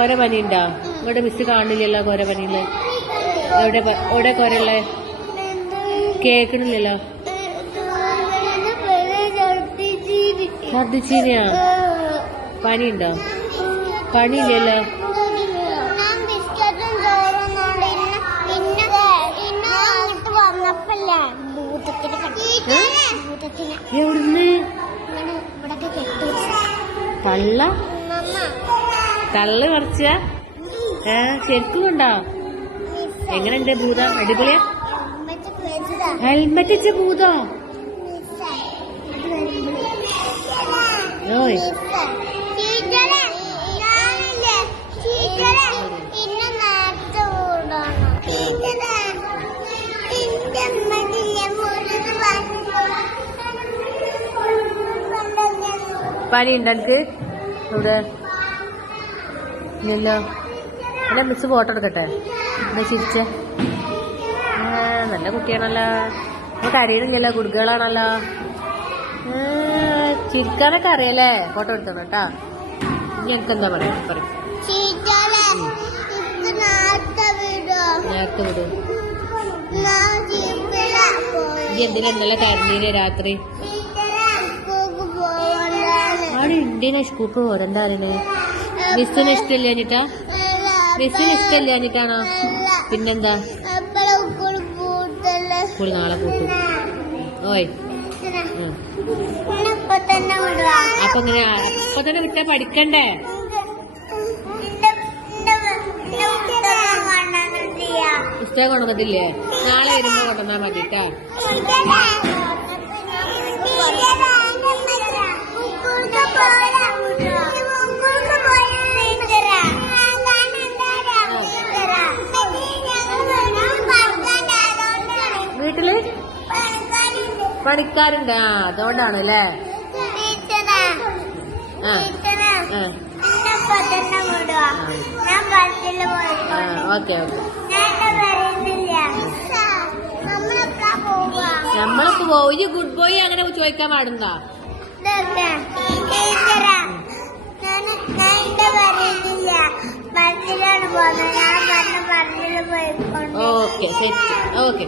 കൊര പനി ഉണ്ടോ? ഇവിടെ മിസ് കാണില്ലല്ലോ കൊര പനിയില്. എവിടെ കൊരല്ലേ? കേക്കണില്ലല്ലോ. ഛർദിച്ചീനിയാ? പനിയുണ്ടോ? പനിയില്ലല്ലോ. എവിടുന്ന്? തള്ളു മറിച്ച? ശരിക്കും ഉണ്ടോ? എങ്ങനെയുണ്ട് ഭൂതം? അടിപൊളിയാ? ഹെൽമെറ്റ് വെച്ച ഭൂതോ? ഓയ് പനി ഉണ്ടോ എനിക്ക്? ഇവിടെ ഇല്ലല്ലോ. അല്ല മിസ് ഫോട്ടോ എടുക്കട്ടെ? എന്താ ചിരിച്ചേ? നല്ല കുട്ടിയാണല്ലോ. നമുക്ക് അറിയണില്ലല്ലോ, കുടുക്കുകളാണല്ലോ. ചിരിക്കാനൊക്കെ അറിയാലേ? ഫോട്ടോ എടുത്തോണം കേട്ടാ. ഇനി എനിക്ക് എന്താ പറയാ? നേരത്തെ വിടും. ഇനി എന്തിനാ ഇന്നലെ കരഞ്ഞീര് രാത്രി? അവിടെ ഇന്ത്യനെ സ്കൂൾക്ക് പോരെന്താ അറിയണേ? മിസ്സിന് ഇഷ്ടമില്ല എന്നിട്ടാ? മിസ്സിന് ഇഷ്ടമില്ല എന്നിട്ടാണോ? പിന്നെന്താ? സ്കൂൾ നാളെ കൂട്ടും. ഓയ് അപ്പൊ ഇങ്ങനെ അപ്പൊ തന്നെ വിട്ടാ പഠിക്കണ്ടേ? പുസ്തകം കൊണ്ടുവന്നില്ലേ? നാളെ വരുമ്പോ കൊണ്ടുവന്നാ മതി കേട്ടാ. വീട്ടില് പണിക്കാരുണ്ട്. അതുകൊണ്ടാണ് അല്ലേ? ഓക്കെ നമ്മളൊക്കെ പോയി ഗുഡ് ബോയ് അങ്ങനെ ചോദിക്കാൻ പാടുണ്ടോ? ഓക്കെ ശരി. ഓക്കെ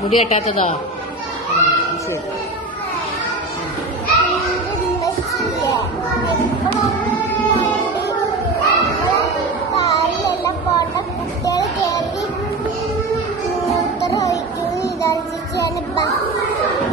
മുടി കെട്ടാത്തതോ? ശരി. കുട്ടികൾ